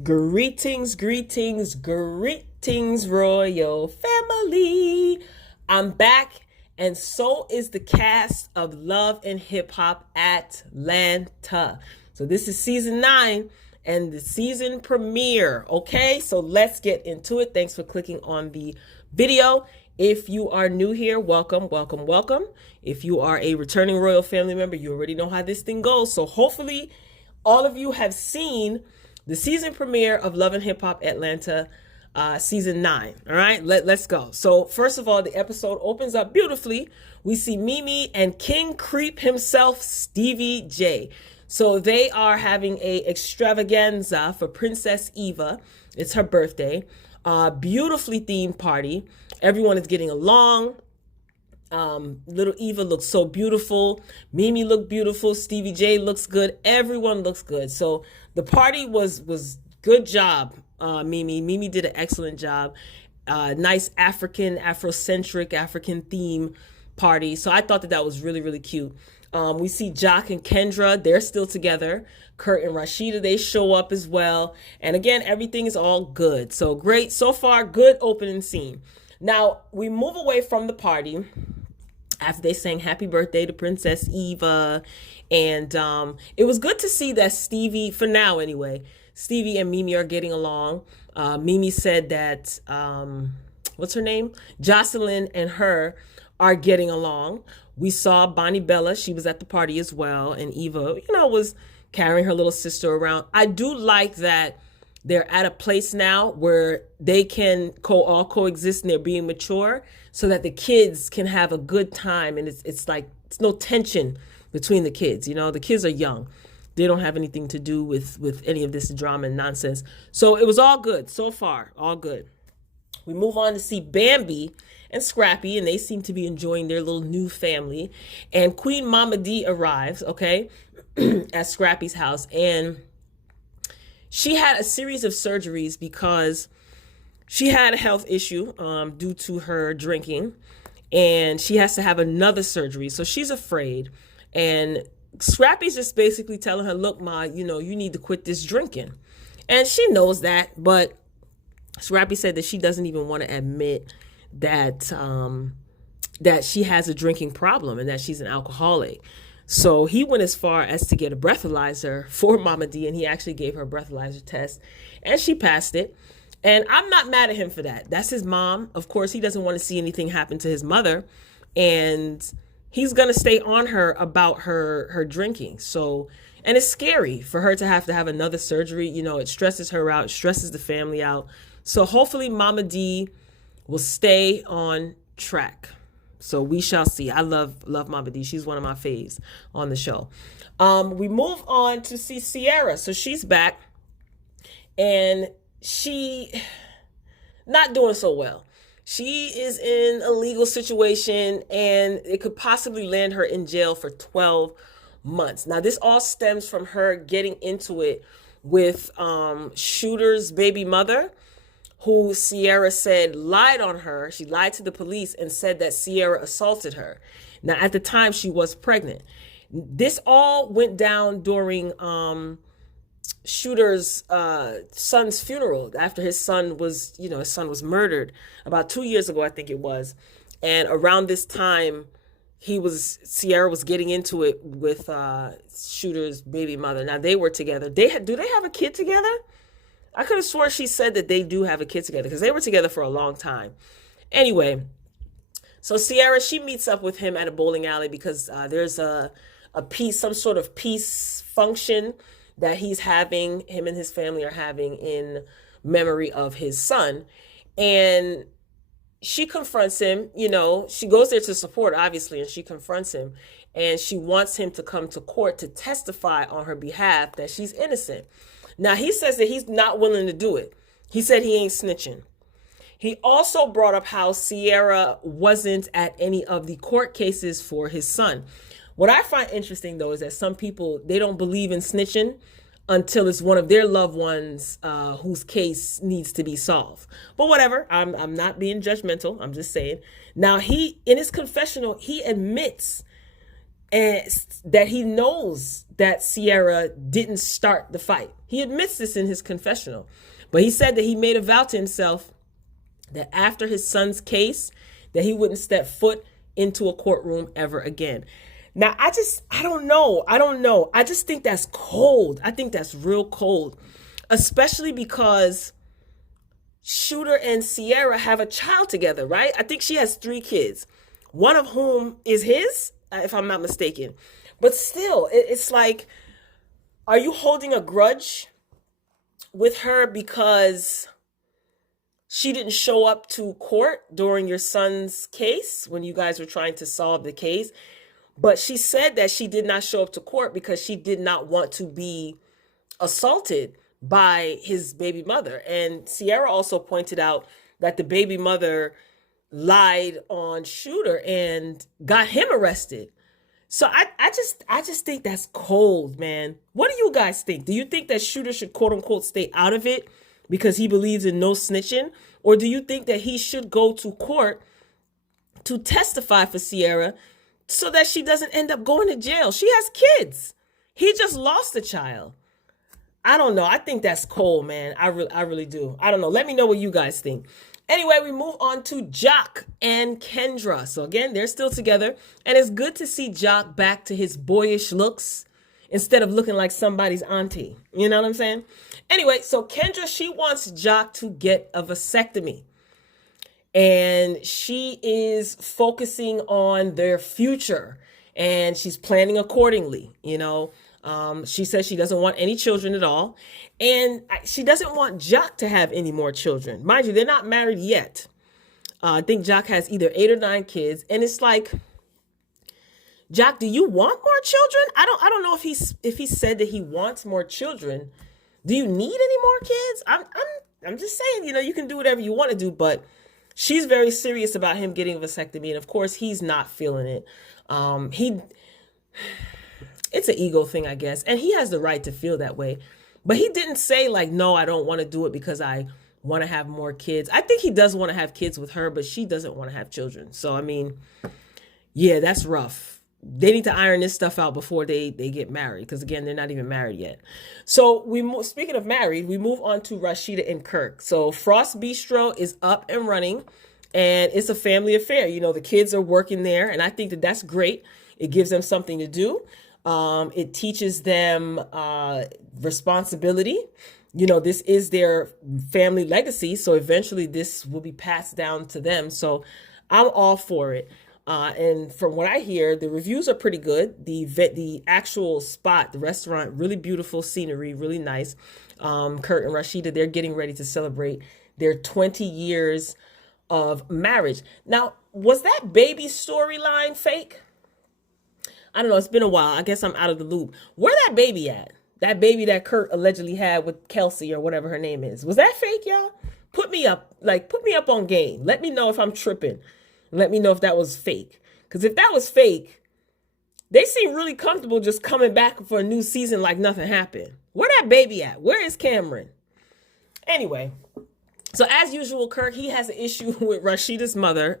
Greetings, greetings, greetings, royal family. I'm back, and so is the cast of Love and Hip Hop Atlanta. So this is season 9 and the season premiere. Okay, so let's get into it. Thanks for clicking on the video. If you are new here, welcome, welcome, welcome. If you are a returning royal family member, you already know how this thing goes. So hopefully all of you have seen the season premiere of Love and Hip Hop Atlanta, season 9. All right, let's go. So first of all, the episode opens up beautifully. We see Mimi and King Creep himself, Stevie J. So they are having a extravaganza for Princess Eva. It's her birthday. Beautifully themed party. Everyone is getting along. Little Eva looks so beautiful. Mimi looked beautiful. Stevie J looks good. Everyone looks good. So the party was good job. Mimi did an excellent job. Nice Afrocentric African theme party. So I thought that was really, really cute. We see Jock and Kendra. They're still together. Kurt and Rashida, they show up as well. And again, everything is all good. So great. So far, good opening scene. Now, we move away from the party after they sang happy birthday to Princess Eva. And it was good to see that Stevie, for now anyway, Stevie and Mimi are getting along. Mimi said that, what's her name? Jocelyn and her are getting along. We saw Bonnie Bella. She was at the party as well. And Eva, was carrying her little sister around. I do like that they're at a place now where they can all coexist and they're being mature so that the kids can have a good time. And it's no tension between the kids. The kids are young. They don't have anything to do with any of this drama and nonsense. So it was all good so far, all good. We move on to see Bambi and Scrappy, and they seem to be enjoying their little new family. And Queen Mama D arrives, okay, at Scrappy's house. And she had a series of surgeries because she had a health issue due to her drinking, and she has to have another surgery. So she's afraid. And Scrappy's just basically telling her, look, Ma, you need to quit this drinking. And she knows that, but Scrappy said that she doesn't even want to admit that that she has a drinking problem and that she's an alcoholic. So he went as far as to get a breathalyzer for Mama D, and he actually gave her a breathalyzer test, and she passed it. And I'm not mad at him for that. That's his mom. Of course, he doesn't want to see anything happen to his mother, and he's going to stay on her about her drinking. So, and it's scary for her to have another surgery. It stresses her out, it stresses the family out. So hopefully Mama D will stay on track. So we shall see. I love Mama D. She's one of my faves on the show. We move on to see Sierra. So she's back, and she not doing so well. She is in a legal situation, and it could possibly land her in jail for 12 months. Now, this all stems from her getting into it with Shooter's baby mother, who Sierra said lied on her. She lied to the police and said that Sierra assaulted her. Now, at the time, she was pregnant. This all went down during Shooter's son's funeral, after his son was murdered about 2 years ago, I think it was. And around this time, Sierra was getting into it with Shooter's baby mother. Now, they were together. Do they have a kid together? I could have sworn she said that they do have a kid together because they were together for a long time. Anyway, so Sierra, she meets up with him at a bowling alley because there's some sort of peace function that him and his family are having in memory of his son. And she confronts him, she goes there to support, obviously, and she confronts him. And she wants him to come to court to testify on her behalf that she's innocent. Now, he says that he's not willing to do it. He said he ain't snitching. He also brought up how Sierra wasn't at any of the court cases for his son. What I find interesting, though, is that some people, they don't believe in snitching until it's one of their loved ones whose case needs to be solved. But whatever, I'm not being judgmental. I'm just saying. Now, in his confessional, he admits and that he knows that Sierra didn't start the fight. He admits this in his confessional, but he said that he made a vow to himself that after his son's case, that he wouldn't step foot into a courtroom ever again. Now, I don't know. I just think that's cold. I think that's real cold, especially because Shooter and Sierra have a child together, right? I think she has 3 kids, one of whom is his, if I'm not mistaken. But still, it's like, are you holding a grudge with her because she didn't show up to court during your son's case when you guys were trying to solve the case? But she said that she did not show up to court because she did not want to be assaulted by his baby mother. And Sierra also pointed out that the baby mother lied on Shooter and got him arrested. So I just think that's cold, man. What do you guys think? Do you think that Shooter should quote unquote stay out of it because he believes in no snitching? Or do you think that he should go to court to testify for Sierra so that she doesn't end up going to jail? She has kids. He just lost a child. I don't know. I think that's cold, man. I really do. I don't know. Let me know what you guys think. Anyway, we move on to Jock and Kendra. So again, they're still together. And it's good to see Jock back to his boyish looks instead of looking like somebody's auntie. You know what I'm saying? Anyway, so Kendra, she wants Jock to get a vasectomy. And she is focusing on their future. And she's planning accordingly, you know. She says she doesn't want any children at all. And she doesn't want Jock to have any more children. Mind you, they're not married yet. I think Jock has either 8 or 9 kids. And it's like, Jock, do you want more children? I don't know if he said that he wants more children. Do you need any more kids? I'm just saying, you know, you can do whatever you want to do, but she's very serious about him getting a vasectomy. And of course, he's not feeling it. It's an ego thing, I guess. And he has the right to feel that way. But he didn't say like, no, I don't want to do it because I want to have more kids. I think he does want to have kids with her, but she doesn't want to have children. So, I mean, yeah, that's rough. They need to iron this stuff out before they get married. Because again, they're not even married yet. So speaking of married, we move on to Rashida and Kirk. So Frost Bistro is up and running and it's a family affair. You know, the kids are working there and I think that that's great. It gives them something to do. It teaches them responsibility. You know, this is their family legacy. So eventually this will be passed down to them. So I'm all for it. And from what I hear, the reviews are pretty good. The actual spot, the restaurant, really beautiful scenery, really nice. Kurt and Rashida, they're getting ready to celebrate their 20 years of marriage. Now, was that baby storyline fake? I don't know. It's been a while. I guess I'm out of the loop. Where that baby at? That baby that Kurt allegedly had with Kelsey or whatever her name is. Was that fake, y'all? Put me up on game. Let me know if I'm tripping. Let me know if that was fake. Because if that was fake, they seem really comfortable just coming back for a new season like nothing happened. Where that baby at? Where is Cameron? Anyway, so as usual, Kurt, he has an issue with Rashida's mother.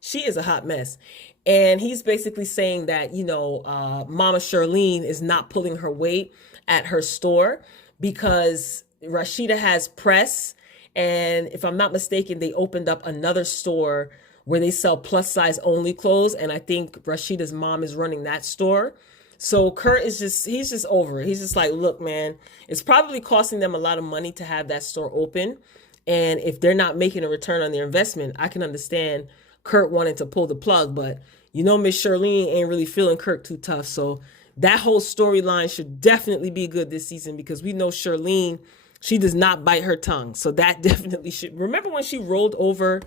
She is a hot mess. And he's basically saying that, you know, Mama Charlene is not pulling her weight at her store because Rashida has press. And if I'm not mistaken, they opened up another store where they sell plus size only clothes. And I think Rashida's mom is running that store. So Kurt is he's just over it. He's just like, look, man, it's probably costing them a lot of money to have that store open. And if they're not making a return on their investment, I can understand Kurt wanted to pull the plug, but you know, Miss Charlene ain't really feeling Kurt too tough. So that whole storyline should definitely be good this season because we know Charlene, she does not bite her tongue. So that definitely should. Remember when she rolled over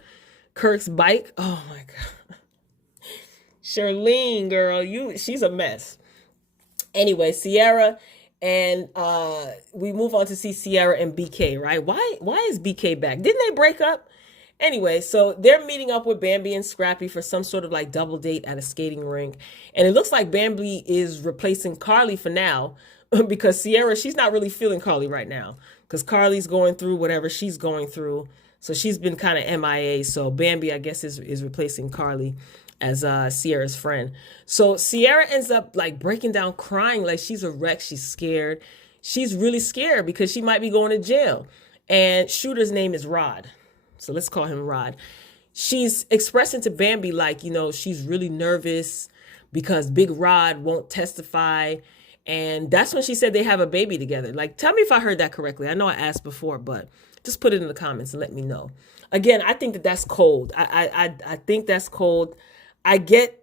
Kurt's bike? Oh my God. Charlene, girl, she's a mess. Anyway, Sierra and we move on to see Sierra and BK, right? Why is BK back? Didn't they break up? Anyway, so they're meeting up with Bambi and Scrappy for some sort of like double date at a skating rink. And it looks like Bambi is replacing Carly for now because Sierra, she's not really feeling Carly right now because Carly's going through whatever she's going through. So she's been kind of MIA. So Bambi, I guess, is replacing Carly. as Sierra's friend. So Sierra ends up like breaking down crying like she's a wreck. She's scared. She's really scared because she might be going to jail. And Shooter's name is Rod. So let's call him Rod. She's expressing to Bambi like, she's really nervous because Big Rod won't testify. And that's when she said they have a baby together. Like, tell me if I heard that correctly. I know I asked before, but just put it in the comments and let me know. Again, I think that that's cold. I think that's cold. I get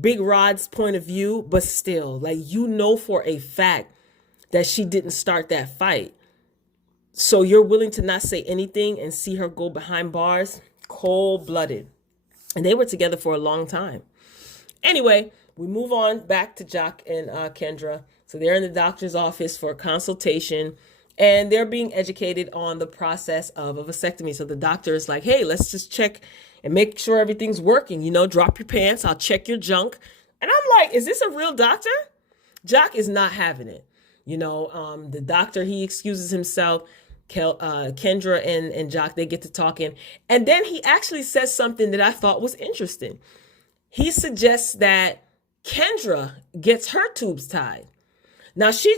Big Rod's point of view, but still, like, for a fact that she didn't start that fight. So you're willing to not say anything and see her go behind bars? Cold-blooded. And they were together for a long time. Anyway, we move on back to Jock and Kendra. So they're in the doctor's office for a consultation, and they're being educated on the process of a vasectomy. So the doctor is like, hey, let's just check and make sure everything's working. Drop your pants. I'll check your junk. And I'm like, is this a real doctor? Jock is not having it. The doctor, he excuses himself. Kendra and Jock, they get to talking. And then he actually says something that I thought was interesting. He suggests that Kendra gets her tubes tied. Now, she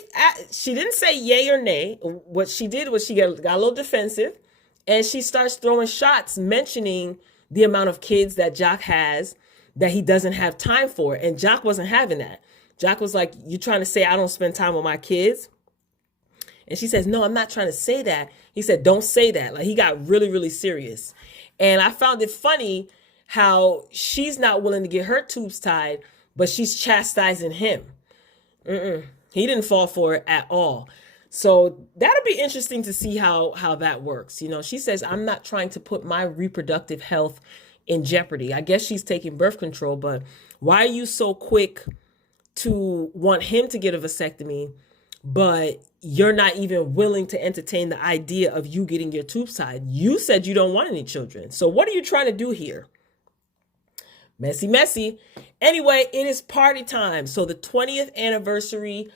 didn't say yay or nay. What she did was she got a little defensive, and she starts throwing shots mentioning the amount of kids that Jock has that he doesn't have time for. And Jock wasn't having that. Jock was like, you trying to say I don't spend time with my kids? And she says, no, I'm not trying to say that. He said, don't say that. Like, he got really, really serious. And I found it funny how she's not willing to get her tubes tied, but she's chastising him. He didn't fall for it at all. So that'll be interesting to see how that works. She says, I'm not trying to put my reproductive health in jeopardy. I guess she's taking birth control, but why are you so quick to want him to get a vasectomy, but you're not even willing to entertain the idea of you getting your tubes tied? You said you don't want any children. So what are you trying to do here? Messy, messy. Anyway, it is party time. So the 20th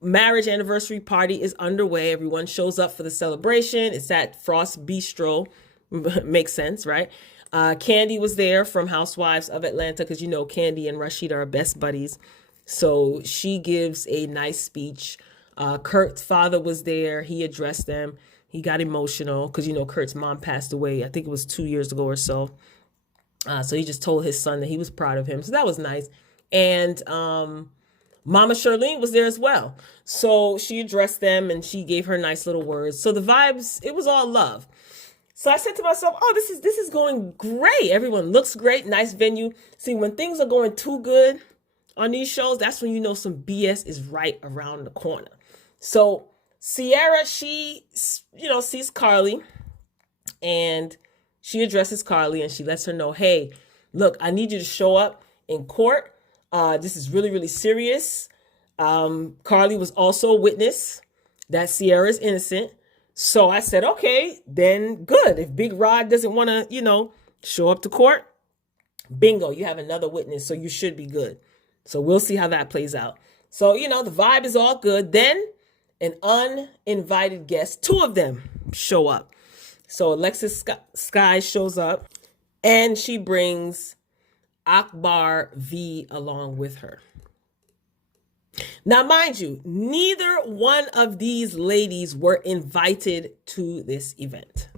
marriage anniversary party is underway. Everyone shows up for the celebration. It's at Frost Bistro. Makes sense, right? Candy was there from Housewives of Atlanta because, Candy and Rashida are best buddies. So she gives a nice speech. Kurt's father was there. He addressed them. He got emotional because, Kurt's mom passed away. I think it was 2 years ago or so. So he just told his son that he was proud of him. So that was nice. And Mama Charlene was there as well. So she addressed them and she gave her nice little words. So the vibes, it was all love. So I said to myself, oh, this is going great. Everyone looks great. Nice venue. See, when things are going too good on these shows, that's when some BS is right around the corner. So Sierra, she, sees Carly and she addresses Carly and she lets her know, hey, look, I need you to show up in court. This is really, really serious. Carly was also a witness that Sierra is innocent. So I said, okay, then good. If Big Rod doesn't want to, show up to court, bingo, you have another witness. So you should be good. So we'll see how that plays out. So, the vibe is all good. Then an uninvited guest, two of them show up. So Alexis Sky shows up and she brings Akbar V along with her. Now, mind you, neither one of these ladies were invited to this event.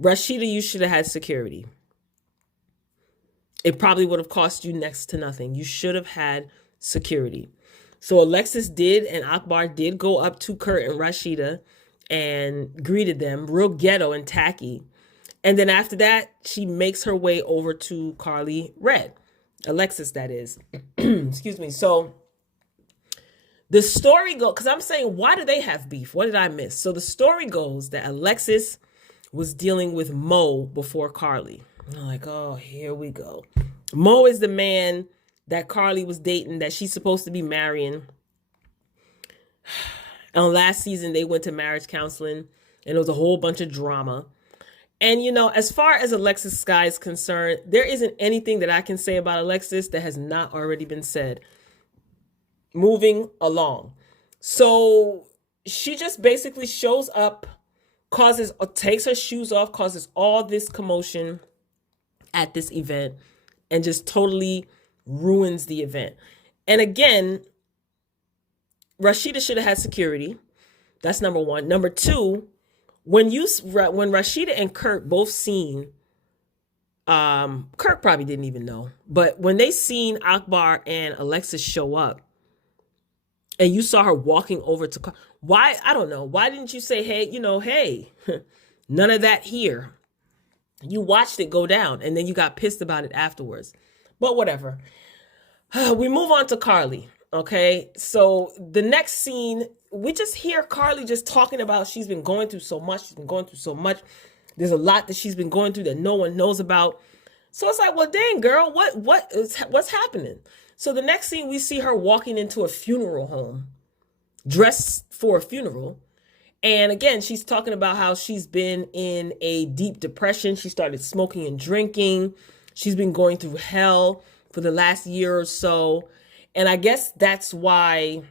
Rashida, you should have had security. It probably would have cost you next to nothing. You should have had security. So Alexis did, and Akbar did go up to Kurt and Rashida and greeted them, real ghetto and tacky. And then after that, she makes her way over to Carly Red. Alexis, that is. Excuse me. So the story goes, because I'm saying, why do they have beef? What did I miss? So the story goes that Alexis was dealing with Mo before Carly. I'm like, oh, here we go. Mo is the man that Carly was dating, that she's supposed to be marrying. And last season, they went to marriage counseling, and it was a whole bunch of drama. And, as far as Alexis Sky is concerned, there isn't anything that I can say about Alexis that has not already been said. Moving along. So she just basically shows up, takes her shoes off, causes all this commotion at this event. and just totally ruins the event. And again, Rashida should have had security. That's number one. Number two, when Rashida and Kirk both seen, Kirk probably didn't even know, but when they seen Akbar and Alexis show up, and you saw her walking over to, why, I don't know, why didn't you say, hey, hey, none of that here. You watched it go down, and then you got pissed about it afterwards. But whatever. We move on to Carly, okay? So the next scene, we just hear Carly just talking about she's been going through so much. There's a lot that she's been going through that no one knows about. So it's like, well, dang, girl, what's happening? So the next scene, we see her walking into a funeral home, dressed for a funeral. And again, she's talking about how she's been in a deep depression. She started smoking and drinking. She's been going through hell for the last year or so. And I guess that's why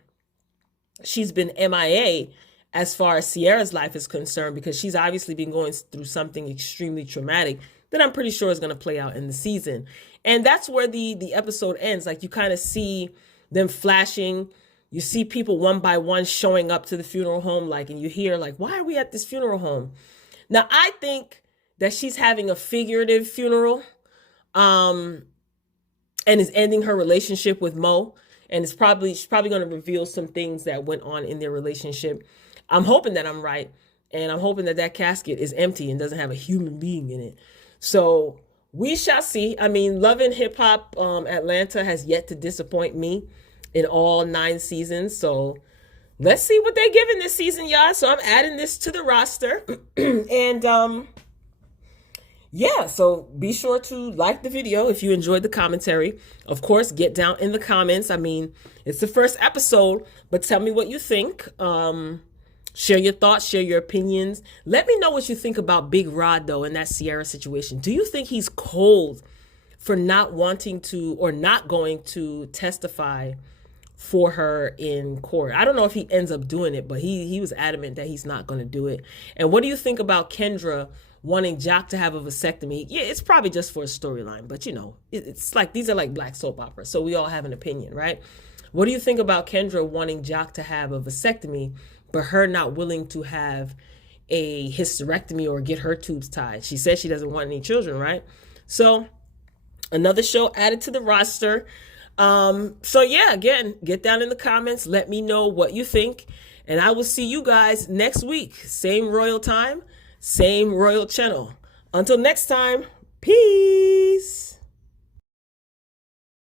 she's been MIA as far as Sierra's life is concerned, because she's obviously been going through something extremely traumatic that I'm pretty sure is going to play out in the season. And that's where the episode ends. Like, you kind of see them flashing. You see people one by one showing up to the funeral home, like, and you hear like, why are we at this funeral home? Now, I think that she's having a figurative funeral, and is ending her relationship with Mo. And she's probably going to reveal some things that went on in their relationship. I'm hoping that I'm right. And I'm hoping that casket is empty and doesn't have a human being in it. So we shall see. I mean, Love and Hip Hop Atlanta has yet to disappoint me in all 9 seasons. So let's see what they're giving this season, y'all. So I'm adding this to the roster. And yeah, so be sure to like the video if you enjoyed the commentary. Of course, get down in the comments. I mean, it's the first episode, but tell me what you think. Share your thoughts, share your opinions. Let me know what you think about Big Rod, though, in that Sierra situation. Do you think he's cold for not wanting to or not going to testify for her in court? I don't know if he ends up doing it, but he was adamant that he's not going to do it. And what do you think about Kendra wanting Jock to have a vasectomy? Yeah, it's probably just for a storyline, but it's like, these are like black soap operas, so we all have an opinion, right? What do you think about Kendra wanting Jock to have a vasectomy, but her not willing to have a hysterectomy or get her tubes tied? She says she doesn't want any children, right? So another show added to the roster. So yeah, again, get down in the comments. Let me know what you think. And I will see you guys next week. Same royal time, same royal channel. Until next time, peace.